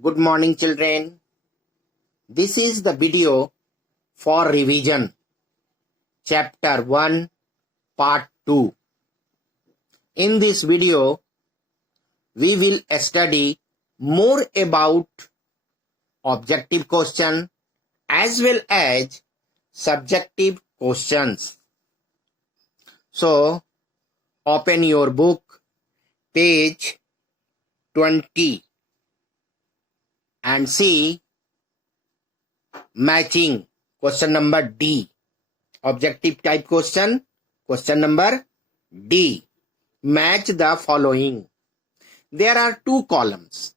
Good morning, children. This is the video for revision. Chapter 1, Part 2. In this video, we will study more about objective question as well as subjective questions. So, open your book, page 20, and see matching question number D. Objective type question number D. Match the following. There are two columns.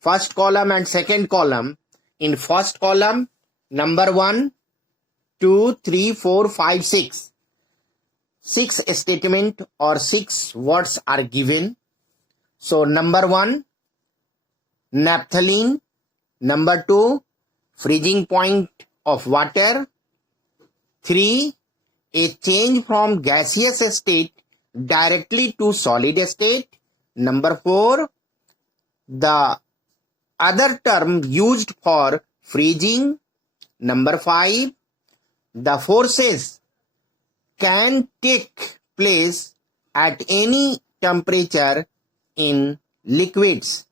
First column and second column. In first column, number 1, 2, 3, 4, 5, 6. 6 statement or 6 words are given. So, number 1, naphthalene. Number 2, freezing point of water. 3, a change from gaseous state directly to solid state. Number 4, the other term used for freezing. Number 5, the forces can take place at any temperature in liquids.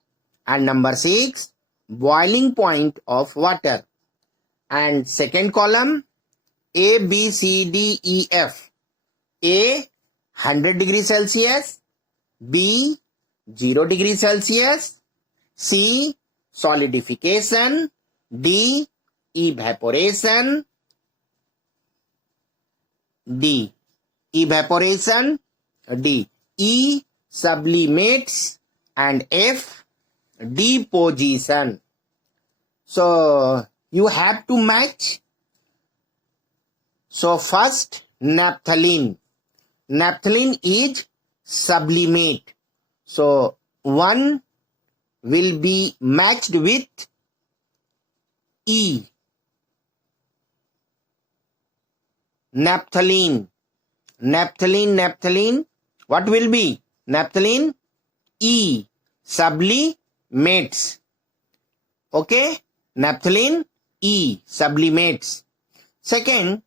And number 6, boiling point of water. And second column, A, B, C, D, E, F. A, 100 degrees Celsius. B, 0 degrees Celsius. C, solidification. D, evaporation. D, evaporation. D, E, sublimates. And F, deposition. So, you have to match. So, first, naphthalene. Naphthalene is sublimate. So, 1 will be matched with E. Naphthalene. What will be? Naphthalene, E. Sublimates. Okay? Naphthalene, E. Sublimates. Second,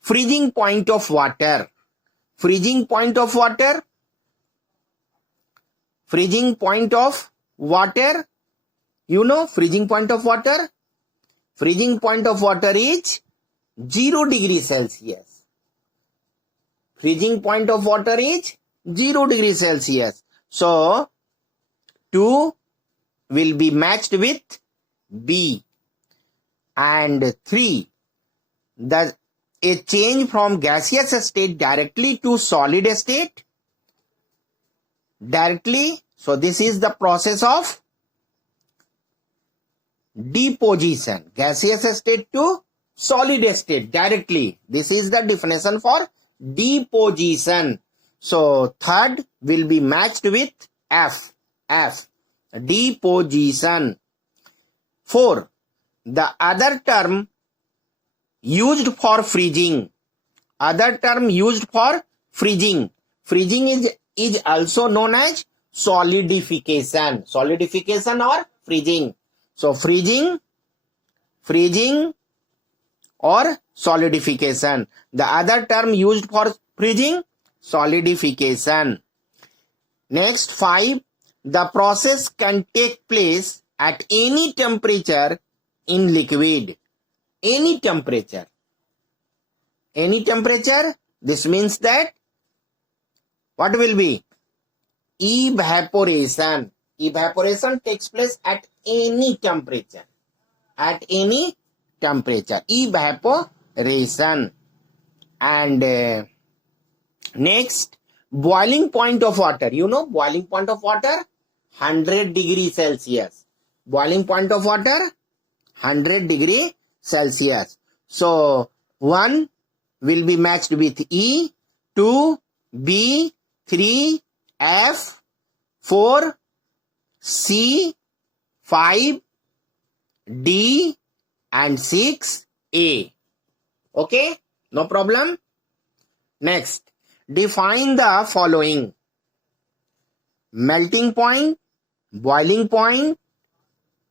freezing point of water. Freezing point of water. You know freezing point of water? Freezing point of water is 0 degrees Celsius. Freezing point of water is 0 degrees Celsius. So, 2 will be matched with B. And 3, a change from gaseous state directly to solid state. Directly. So, this is the process of deposition. Gaseous state to solid state directly. This is the definition for deposition. So, third will be matched with F. Deposition. 4, the other term used for freezing. Freezing is also known as solidification. Solidification or freezing. So, freezing or solidification. The other term used for freezing, solidification. Next, 5, the process can take place at any temperature in liquid. Any temperature. This means that what will be? Evaporation. Evaporation takes place at any temperature. Evaporation. And next, boiling point of water. You know boiling point of water? 100 degrees Celsius. Boiling point of water? 100 degrees Celsius. So, 1 will be matched with E, 2, B, 3, F, 4, C, 5, D, and 6, A. Okay? No problem? Next, define the following. melting point, boiling point,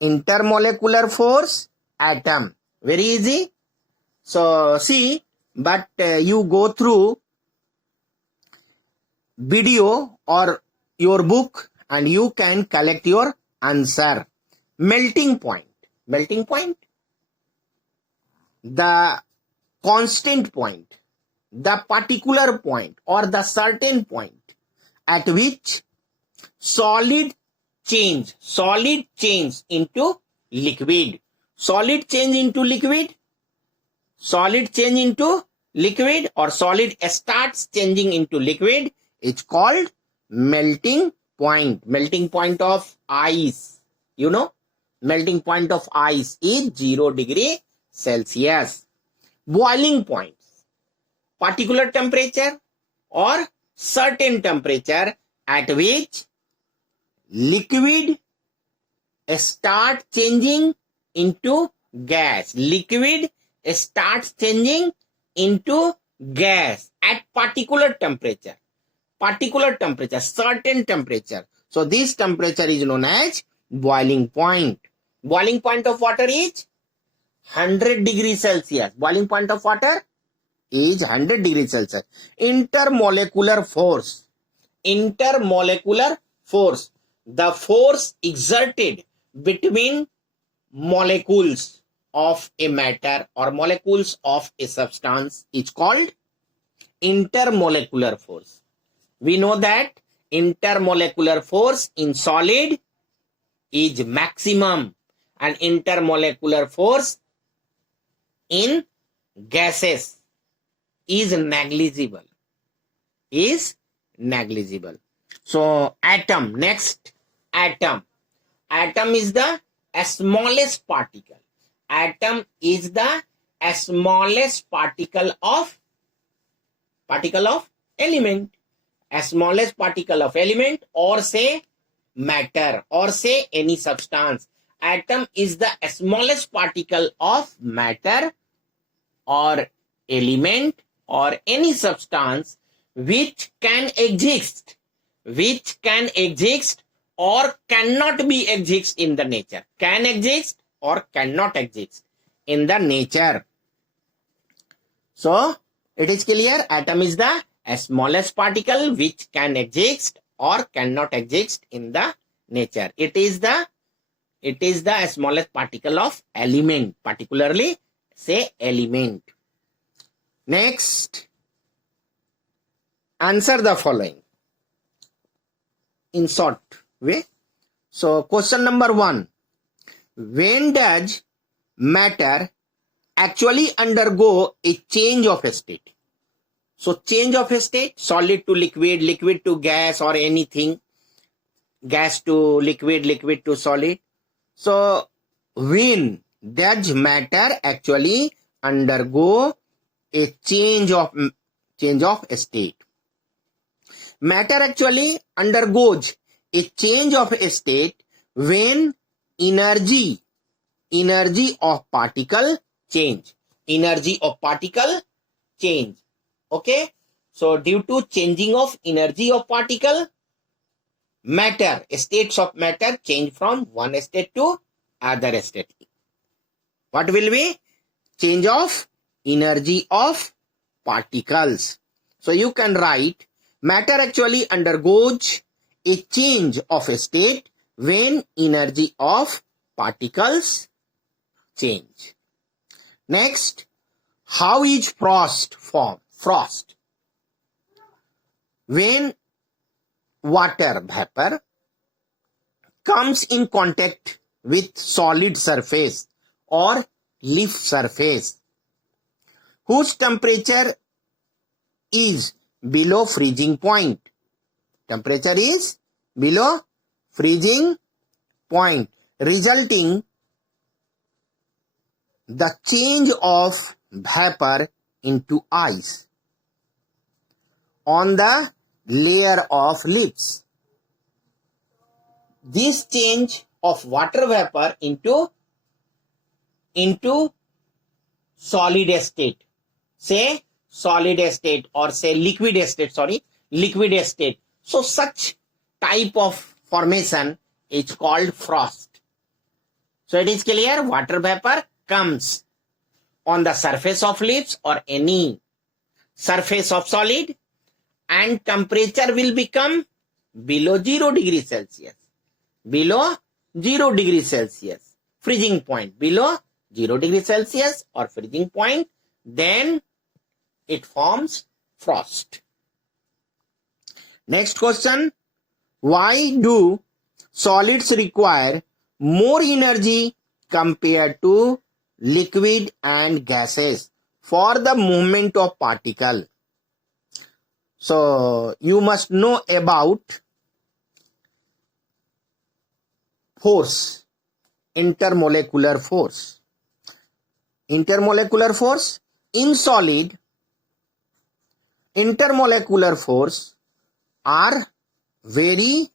intermolecular force, atom. Very easy. So see, but you go through video or your book and you can collect your answer. Melting point. Melting point, the constant point, the particular point or the certain point at which solid change into liquid. Solid change into liquid or solid starts changing into liquid is called melting point. Melting point of ice, you know, melting point of ice is 0 degree Celsius. Boiling point, particular temperature or certain temperature at which liquid start changing into gas. Liquid starts changing into gas at particular temperature, certain temperature. So this temperature is known as boiling point. Boiling point of water is 100 degrees Celsius. Boiling point of water is 100 degrees Celsius. Intermolecular force. The force exerted between molecules of a matter or molecules of a substance is called intermolecular force. We know that intermolecular force in solid is maximum and intermolecular force in gases is negligible. So atom, next, atom. Atom is the smallest particle. Atom is the smallest particle of element. Smallest particle of element or say matter or say any substance. Atom is the smallest particle of matter or element or any substance which can exist or cannot be exist in the nature. Can exist or cannot exist in the nature. So it is clear, atom is the smallest particle which can exist or cannot exist in the nature. It is the smallest particle of element, particularly say element. Next, answer the following in short way. So question number 1. When does matter actually undergo a change of state? So change of a state, solid to liquid, liquid to gas or anything, gas to liquid, liquid to solid. So when does matter actually undergo a change of state? Matter actually undergoes a change of state when energy of particle change. Okay, so due to changing of energy of particle, matter, states of matter change from one state to other state. What will be? Change of energy of particles. So you can write, matter actually undergoes a change of a state when energy of particles change. Next, how is frost formed? Frost. When water vapor comes in contact with solid surface or leaf surface whose temperature is below freezing point. Temperature is below freezing point, resulting the change of vapor into ice on the layer of leaves. This change of water vapor into solid state, say solid state or say liquid state. So such type of formation is called frost. So it is clear, water vapor comes on the surface of leaves or any surface of solid, and temperature will become below 0 degrees Celsius. Below 0 degrees Celsius. Freezing point below 0 degrees Celsius or freezing point, then it forms frost. Next question. Why do solids require more energy compared to liquid and gases for the movement of particle? So you must know about force, intermolecular force. Intermolecular force in solid, intermolecular force are very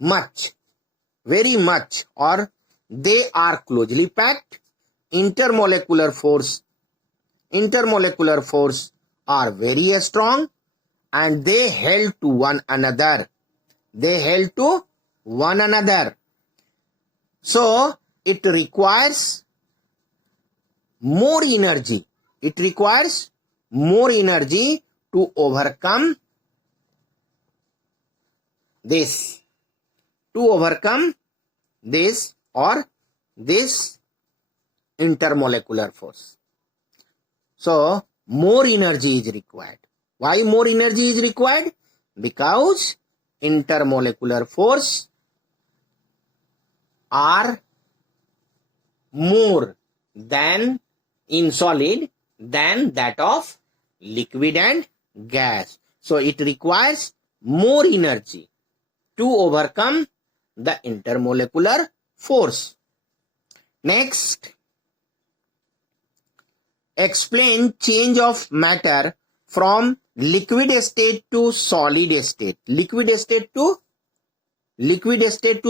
much or they are closely packed. Intermolecular force are very strong and they held to one another. So it requires more energy. To overcome this. Or this intermolecular force. So more energy is required. Why more energy is required? Because intermolecular force are more than in solid than that of liquid and gas. So it requires more energy to overcome the intermolecular force. Next, explain change of matter from liquid state to solid state. Liquid state to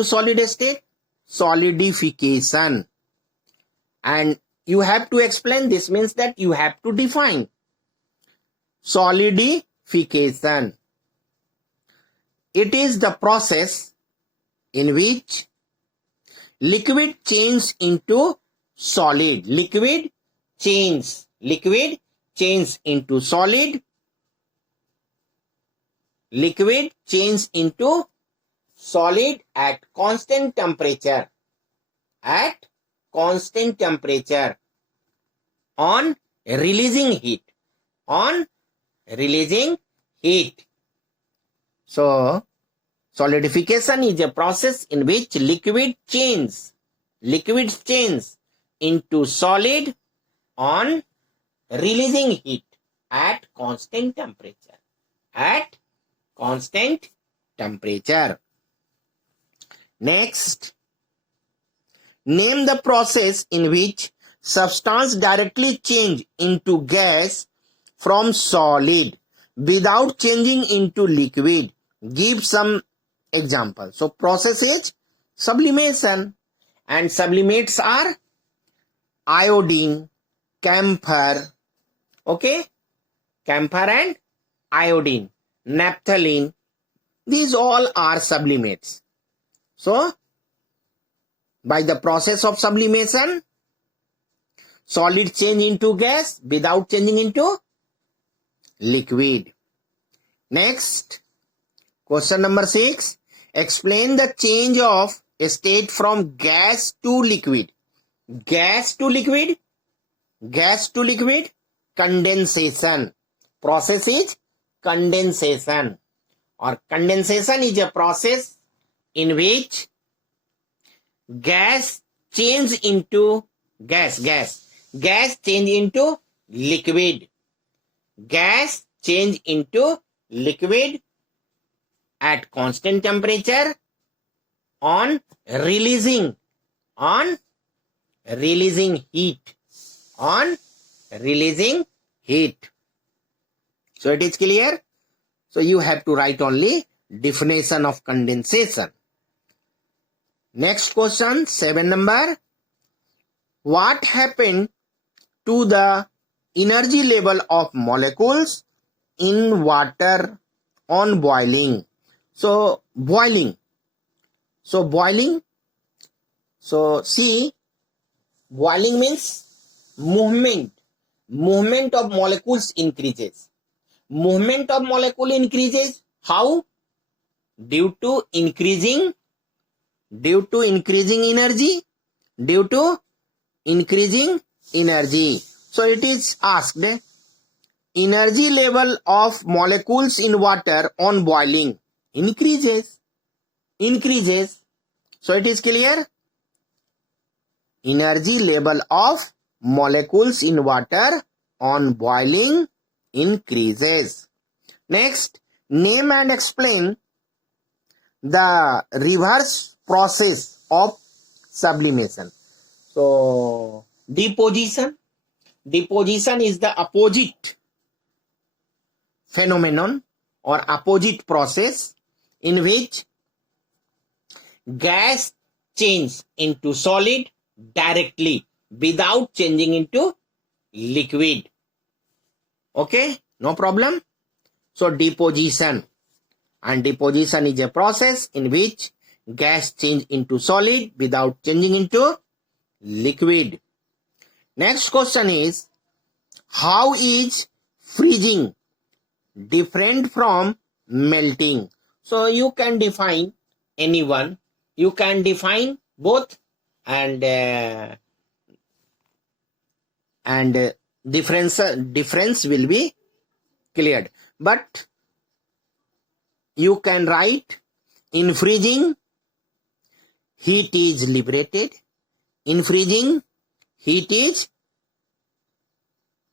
solid state, solidification. And you have to explain. This means that you have to define solidification. It is the process in which liquid changes into solid. Liquid changes into solid. Liquid changes into solid at constant temperature. On releasing heat. So solidification is a process in which liquid changes into solid on releasing heat at constant temperature. Next, name the process in which substance directly change into gas from solid without changing into liquid. Give some examples. So process is sublimation, and sublimates are iodine, camphor, camphor and iodine, naphthalene. These all are sublimates. So by the process of sublimation, solid change into gas without changing into liquid. Next, question number 6. Explain the change of state from gas to liquid. Condensation. Process is condensation. Or condensation is a process in which gas change into gas change into liquid. Gas change into liquid at constant temperature on releasing heat. So it is clear. So you have to write only definition of condensation. Next question, 7 number. What happened to the energy level of molecules in water on boiling? So boiling. So boiling. So see, boiling means movement. Movement of molecules increases. Movement of molecule increases. How? Due to increasing energy. Due to increasing energy. So it is asked, energy level of molecules in water on boiling increases. So it is clear. Energy level of molecules in water on boiling increases. Next, name and explain the reverse process of sublimation. So deposition is the opposite phenomenon or opposite process in which gas changes into solid directly without changing into liquid. Okay, no problem. So deposition, and deposition is a process in which gas change into solid without changing into liquid. Next question is, how is freezing different from melting? So you can define anyone, you can define both, and difference will be cleared. But you can write, in freezing heat is liberated. In freezing heat is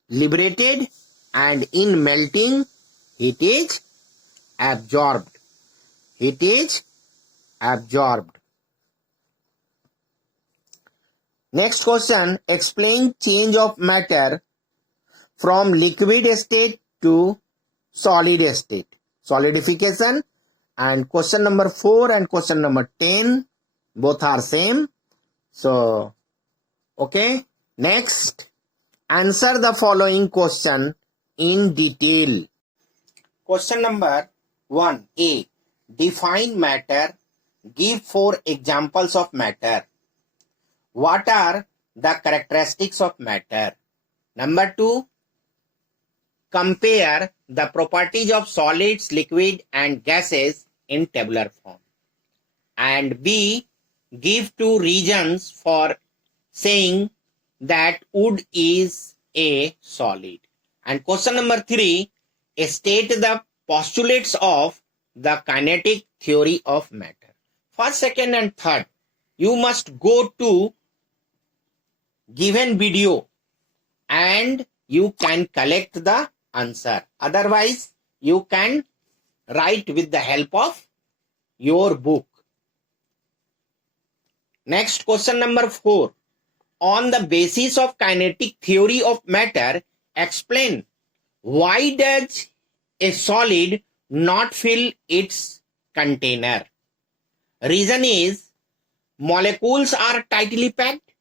liberated, and in melting heat is absorbed. Heat is absorbed. Next question, explain change of matter from liquid state to solid state. Solidification. And question number 4 and question number 10 both are same. So okay, next, answer the following question in detail. Question number 1A, define matter, give 4 examples of matter. What are the characteristics of matter? Number 2, compare the properties of solids, liquid and gases in tabular form. And B, give 2 reasons for saying that wood is a solid. And question number 3, state the postulates of the kinetic theory of matter. First, second and third, you must go to given video and you can collect the answer. Otherwise, you can write with the help of your book. Next, question number 4. On the basis of kinetic theory of matter, explain why does a solid not fill its container? Reason is, molecules are tightly packed,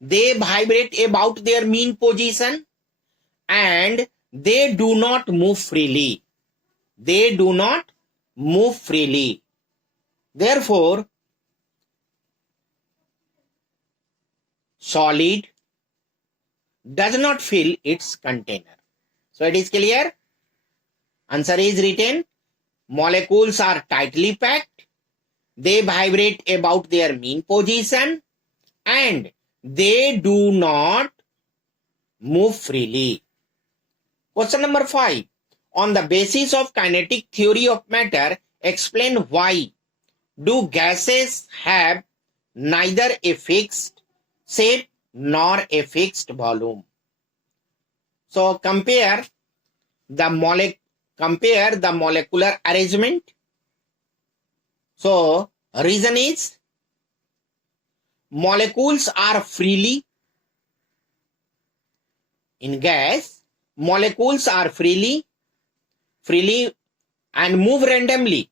they vibrate about their mean position, and they do not move freely. They do not move freely. Therefore, solid does not fill its container. So it is clear. Answer is written. Molecules are tightly packed, they vibrate about their mean position, and they do not move freely. Question number 5. On the basis of kinetic theory of matter, explain why do gases have neither a fixed shape nor a fixed volume. So compare the molecular arrangement. So reason is, molecules are freely in gas, molecules are freely and move randomly.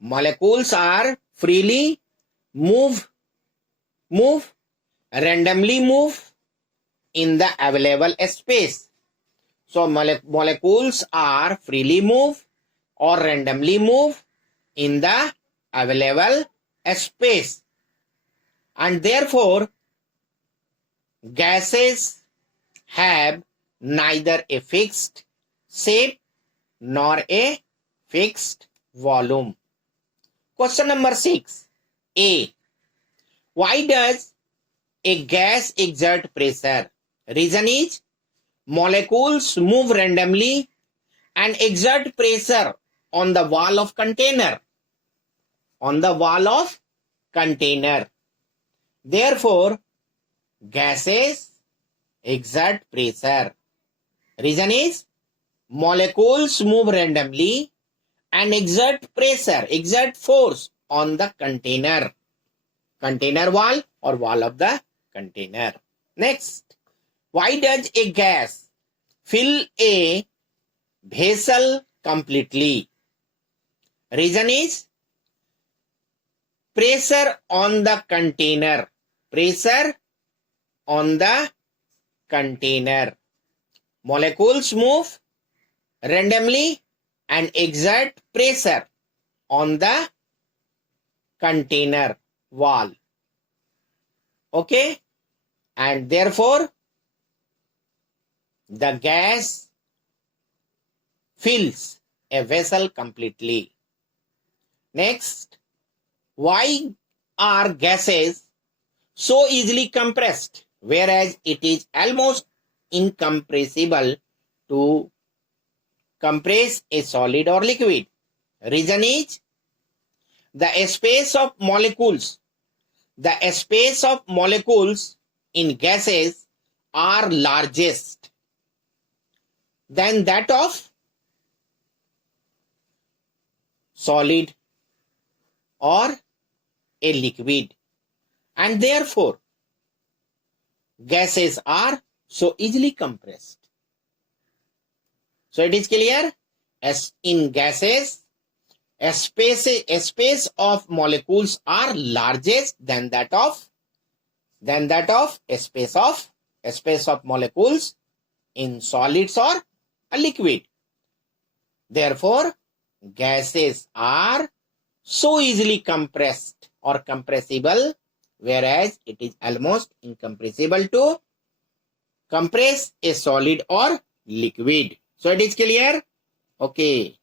Molecules are freely randomly move in the available space. So molecules are freely move. or randomly move in the available space, and therefore gases have neither a fixed shape nor a fixed volume. Question number 6. A. Why does a gas exert pressure? Reason is molecules move randomly and exert pressure on the wall of container. On the wall of container. Therefore, gases exert pressure. Reason is molecules move randomly and exert pressure, exert force on the container wall or wall of the container. Next, why does a gas fill a vessel completely? Reason is pressure on the container. Pressure on the container. Molecules move randomly and exert pressure on the container wall. Okay? And therefore, the gas fills a vessel completely. Next, why are gases so easily compressed, whereas it is almost incompressible to compress a solid or liquid? Reason is the space of molecules in gases are largest than that of solid or a liquid, and therefore gases are so easily compressed. So it is clear, as in gases, a space of molecules are largest than that of a space of molecules in solids or a liquid. Therefore, gases are so easily compressed or compressible, whereas it is almost incompressible to compress a solid or liquid. So it is clear? Okay.